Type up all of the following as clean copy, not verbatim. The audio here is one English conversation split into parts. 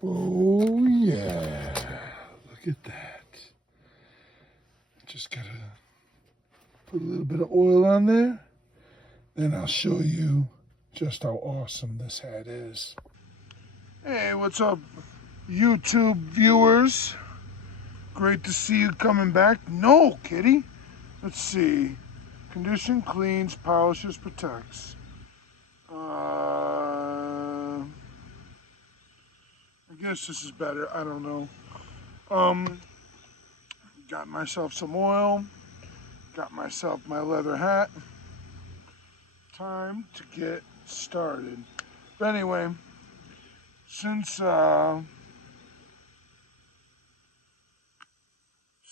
Oh yeah, look at that. Just gotta put a little bit of oil on there. Then I'll show you just how awesome this hat is. Hey, what's up, YouTube viewers? Great to see you coming back. No, kitty. Let's see. Condition, cleans, polishes, protects. I guess this is better. I don't know. Got myself some oil. Got myself my leather hat. Time to get started. But anyway, since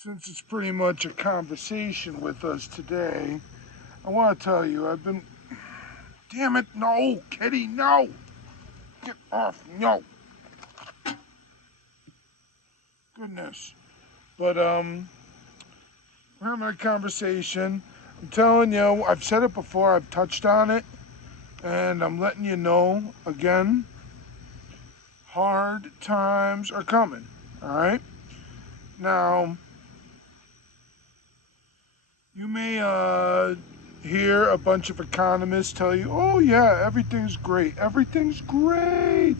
it's pretty much a conversation with us today, I want to tell you I've been. Damn it! No, kitty, no! Get off! No! Goodness. But we're having a conversation. I'm telling you, I've said it before. I've touched on it, and I'm letting you know again. Hard times are coming. All right. Now, you may hear a bunch of economists tell you, "Oh yeah, everything's great. Everything's great."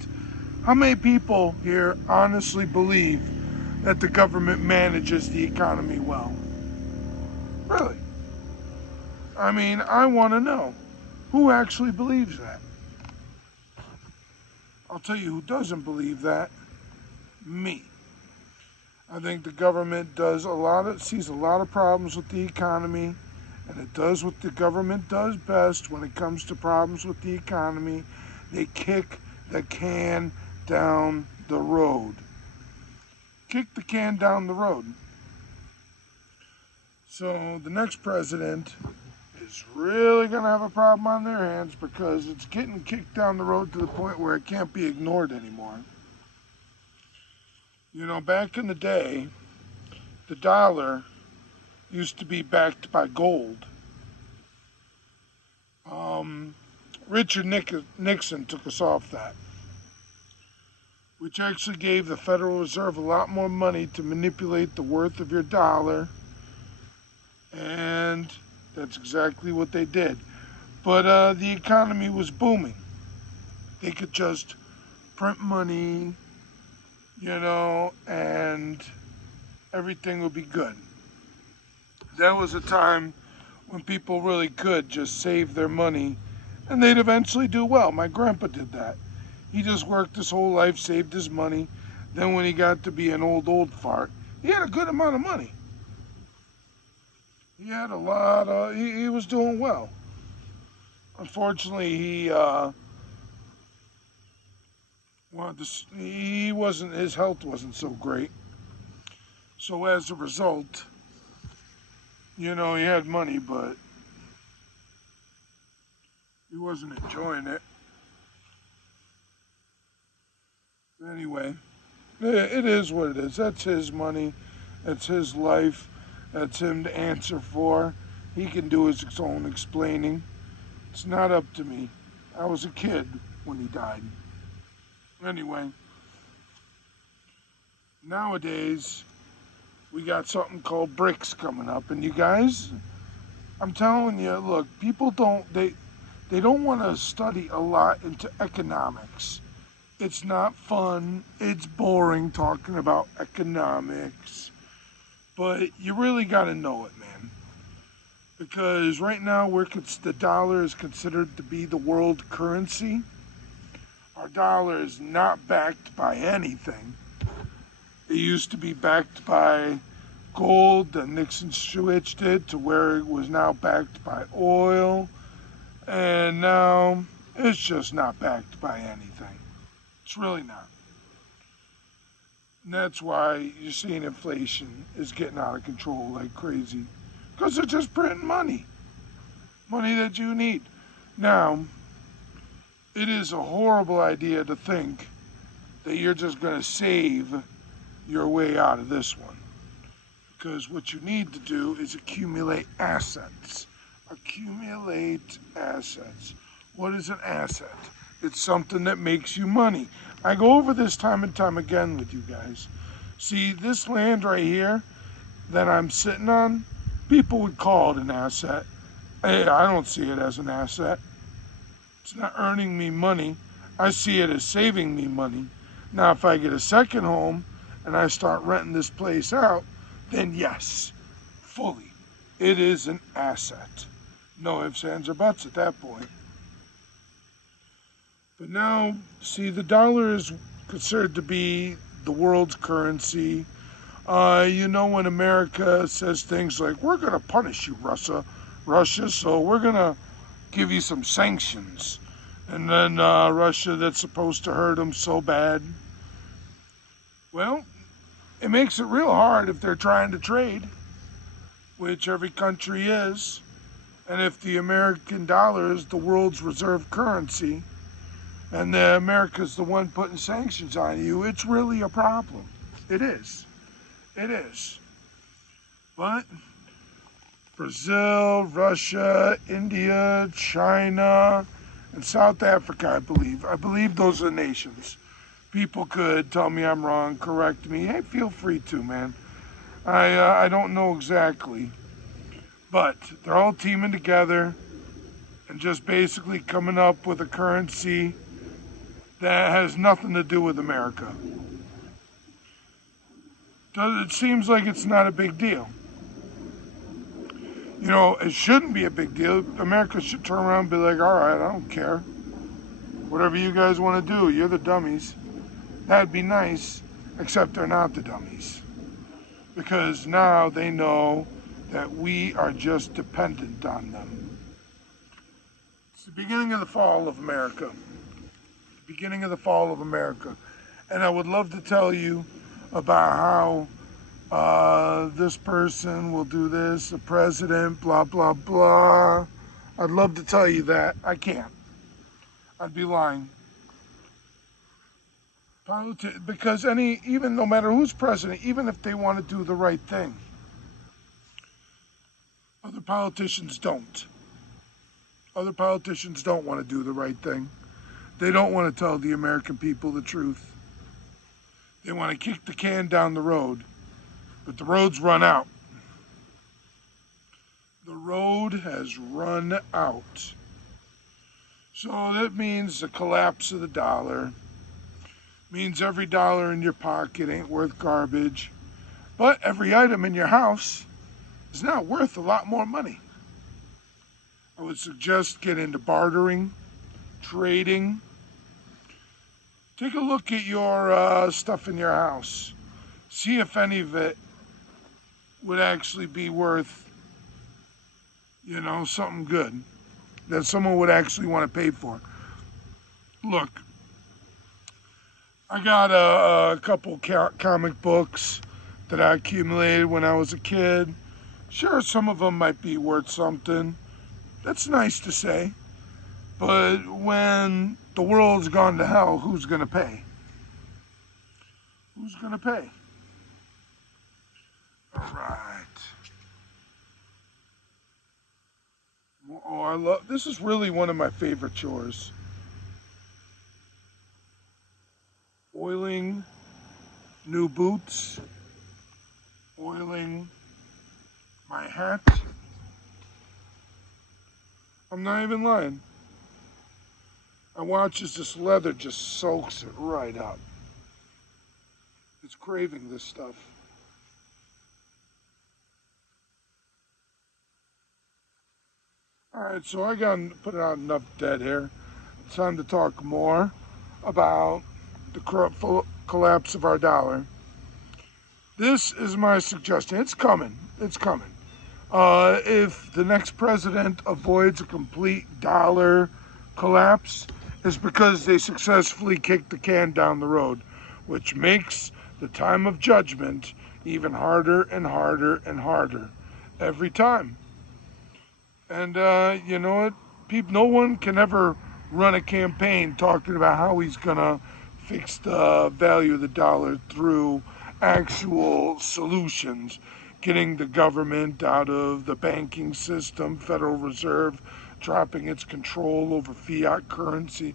How many people here honestly believe that the government manages the economy well? Really? I mean, I want to know who actually believes that. I'll tell you who doesn't believe that. Me. I think the government sees a lot of problems with the economy, and it does what the government does best when it comes to problems with the economy. They kick the can down the road. Kick the can down the road. So the next president is really going to have a problem on their hands because it's getting kicked down the road to the point where it can't be ignored anymore. You know, back in the day, the dollar used to be backed by gold. Richard Nixon took us off that, which actually gave the Federal Reserve a lot more money to manipulate the worth of your dollar, and that's exactly what they did. But the economy was booming. They could just print money, and everything would be good. That was a time when people really could just save their money and they'd eventually do well. My grandpa did that. He just worked his whole life, saved his money. Then when he got to be an old fart, he had a good amount of money. He had a lot of, he was doing well. Unfortunately, his health wasn't so great. So as a result, he had money, but he wasn't enjoying it. Anyway, it is what it is. That's his money. That's his life. That's him to answer for. He can do his own explaining. It's not up to me. I was a kid when he died. Anyway, nowadays, we got something called BRICS coming up. And you guys, I'm telling you, look, people they don't want to study a lot into economics. It's not fun. It's boring talking about economics. But you really got to know it, man. Because right now, the dollar is considered to be the world currency. Our dollar is not backed by anything. It used to be backed by gold, then Nixon switched it to where it was now backed by oil. And now it's just not backed by anything. It's really not. And that's why you're seeing inflation is getting out of control like crazy. Because they're just printing money. Money that you need. Now, it is a horrible idea to think that you're just going to save your way out of this one. Because what you need to do is accumulate assets. Accumulate assets. What is an asset? It's something that makes you money. I go over this time and time again with you guys. See, this land right here that I'm sitting on, people would call it an asset. Hey, I don't see it as an asset. It's not earning me money. I see it as saving me money. Now, if I get a second home and I start renting this place out, then yes, fully, it is an asset. No ifs, ands, or buts at that point. But now, see, the dollar is considered to be the world's currency. When America says things like, we're going to punish you, Russia, so we're going to give you some sanctions. And then Russia, that's supposed to hurt them so bad. Well, it makes it real hard if they're trying to trade, which every country is. And if the American dollar is the world's reserve currency, and America's the one putting sanctions on you, it's really a problem. It is. It is. But Brazil, Russia, India, China, and South Africa, I believe those are nations. People could tell me I'm wrong, correct me. Hey, feel free to, man. I don't know exactly. But they're all teaming together and just basically coming up with a currency that has nothing to do with America. It seems like it's not a big deal. It shouldn't be a big deal. America should turn around and be like, all right, I don't care. Whatever you guys want to do, you're the dummies. That'd be nice, except they're not the dummies. Because now they know that we are just dependent on them. It's the beginning of the fall of America. The beginning of the fall of America. And I would love to tell you about how this person will do this, the president, blah, blah, blah. I'd love to tell you that. I can't. I'd be lying. Because even no matter who's president, even if they want to do the right thing, other politicians don't. Other politicians don't want to do the right thing. They don't want to tell the American people the truth. They want to kick the can down the road, but the road's run out. The road has run out. So that means the collapse of the dollar, means every dollar in your pocket ain't worth garbage, but every item in your house is now worth a lot more money. I would suggest get into bartering, trading. Take a look at your stuff in your house. See if any of it would actually be worth, something good that someone would actually want to pay for. Look, I got a couple comic books that I accumulated when I was a kid. Sure, some of them might be worth something. That's nice to say. But when the world's gone to hell, who's going to pay? Who's going to pay? All right. Oh, this is really one of my favorite chores. Oiling new boots, oiling my hat. I'm not even lying. I watch as this leather just soaks it right up. It's craving this stuff. Alright, so I got put out enough dead hair. It's time to talk more about the collapse of our dollar. This is my suggestion. It's coming. It's coming. If the next president avoids a complete dollar collapse, it's because they successfully kicked the can down the road, which makes the time of judgment even harder and harder and harder every time. And you know what? No one can ever run a campaign talking about how he's going to fix the value of the dollar through actual solutions, getting the government out of the banking system, Federal Reserve dropping its control over fiat currency.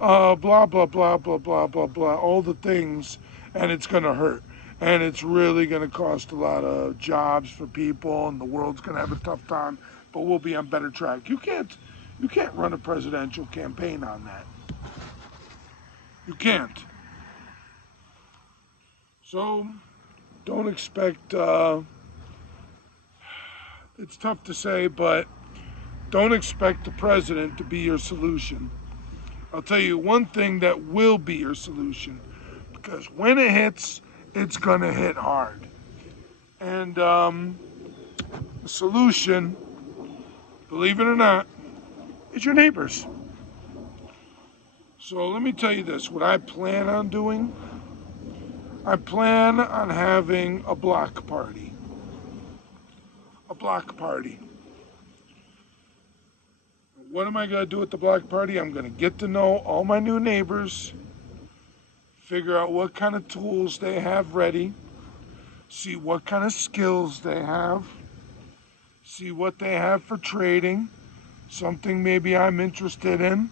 blah, blah, blah, blah, blah, blah, blah, all the things, and it's going to hurt. And it's really going to cost a lot of jobs for people, and the world's going to have a tough time, but we'll be on better track. You can't run a presidential campaign on that. You can't. So don't expect, it's tough to say, but don't expect the president to be your solution. I'll tell you one thing that will be your solution, because when it hits, it's going to hit hard. And the solution, believe it or not, is your neighbors. So let me tell you this, what I plan on doing, I plan on having a block party. A block party. What am I going to do at the block party? I'm going to get to know all my new neighbors, figure out what kind of tools they have ready, see what kind of skills they have, see what they have for trading, something maybe I'm interested in,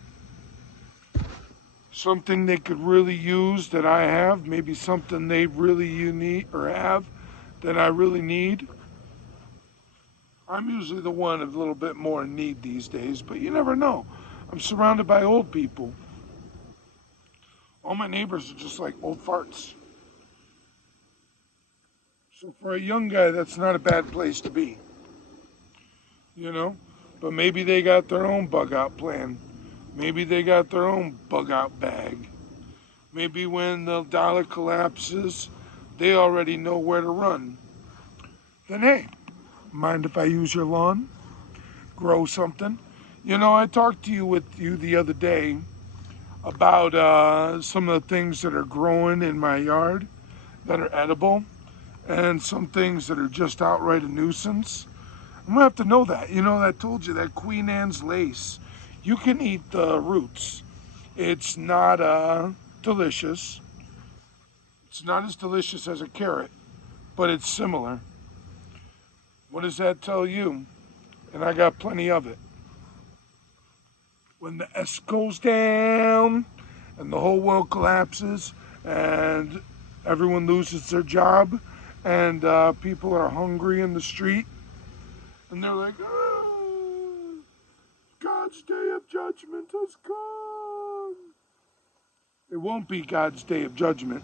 something they could really use that I have, maybe something they really need or have that I really need. I'm usually the one a little bit more in need these days, but you never know. I'm surrounded by old people. All my neighbors are just like old farts. So for a young guy, that's not a bad place to be, you know? But maybe they got their own bug out plan. Maybe they got their own bug out bag. Maybe when the dollar collapses, they already know where to run. Then hey, mind if I use your lawn? Grow something? You know, I talked to you with you the other day about some of the things that are growing in my yard that are edible and some things that are just outright a nuisance. I'm gonna have to know that. You know, I told you that Queen Anne's lace, you can eat the roots. It's not delicious. It's not as delicious as a carrot, but it's similar. What does that tell you? And I got plenty of it. When the S goes down and the whole world collapses and everyone loses their job and people are hungry in the street and they're like, oh, God's day of judgment has come. It won't be God's day of judgment,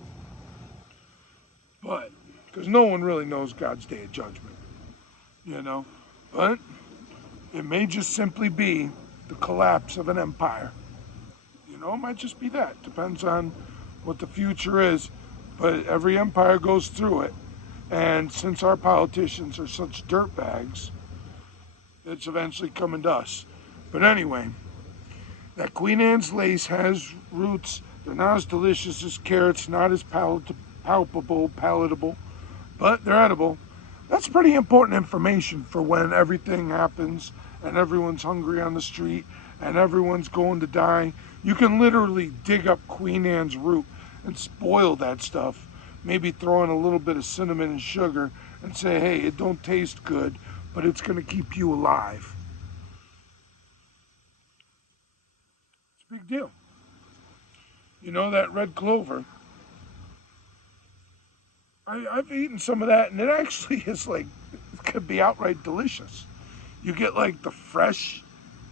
but because no one really knows God's day of judgment, you know, but it may just simply be the collapse of an empire. You know, it might just be that. Depends on what the future is. But every empire goes through it. And since our politicians are such dirtbags, it's eventually coming to us. But anyway, that Queen Anne's lace has roots. They're not as delicious as carrots, not as palatable, but they're edible. That's pretty important information for when everything happens and everyone's hungry on the street and everyone's going to die. You can literally dig up Queen Anne's root and spoil that stuff, maybe throw in a little bit of cinnamon and sugar and say, hey, it don't taste good, but it's going to keep you alive. It's a big deal. You know, that red clover, I've eaten some of that and it actually is like, it could be outright delicious. You get like the fresh,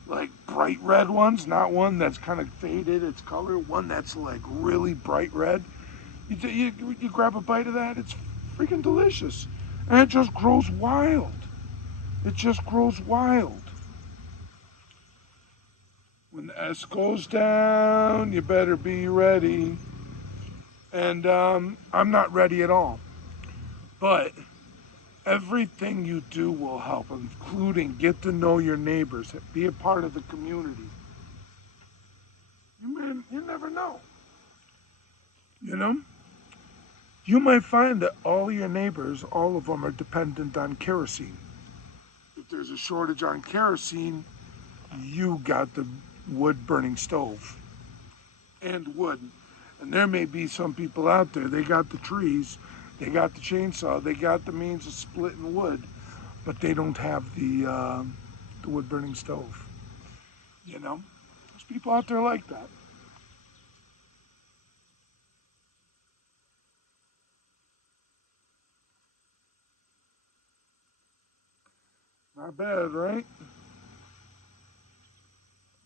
like bright red ones, not one that's kind of faded its color, one that's like really bright red. You grab a bite of that, it's freaking delicious. And it just grows wild. It just grows wild. When the S goes down, you better be ready. And I'm not ready at all. But everything you do will help, including get to know your neighbors, be a part of the community. You never know. You know? You might find that all your neighbors, all of them are dependent on kerosene. If there's a shortage on kerosene, you got the wood burning stove and wood. And there may be some people out there, they got the trees, they got the chainsaw, they got the means of splitting wood, but they don't have the wood burning stove. You know, there's people out there like that. Not bad, right?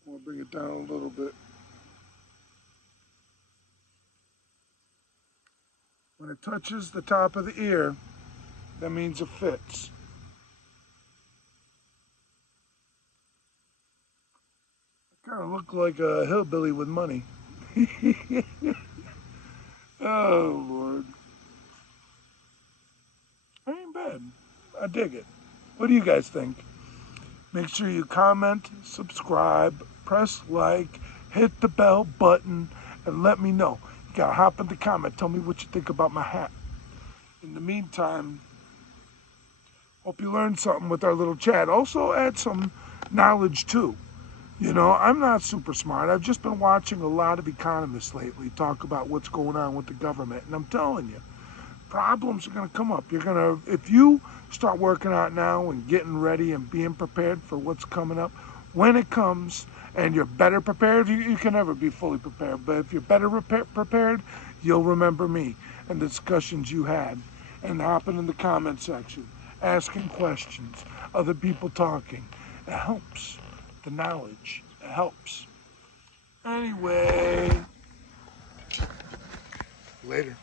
We'll bring it down a little bit. When it touches the top of the ear, that means it fits. Kind of look like a hillbilly with money. Oh, Lord. Ain't bad. I dig it. What do you guys think? Make sure you comment, subscribe, press like, hit the bell button, and let me know. You gotta hop in the comment. Tell me what you think about my hat. In the meantime, hope you learned something with our little chat. Also add some knowledge too. You know, I'm not super smart. I've just been watching a lot of economists lately talk about what's going on with the government. And I'm telling you, problems are going to come up. If you start working out now and getting ready and being prepared for what's coming up, when it comes and you're better prepared, you can never be fully prepared. But if you're better prepared, you'll remember me and the discussions you had and hopping in the comment section, asking questions, other people talking. It helps. The knowledge, it helps. Anyway, later.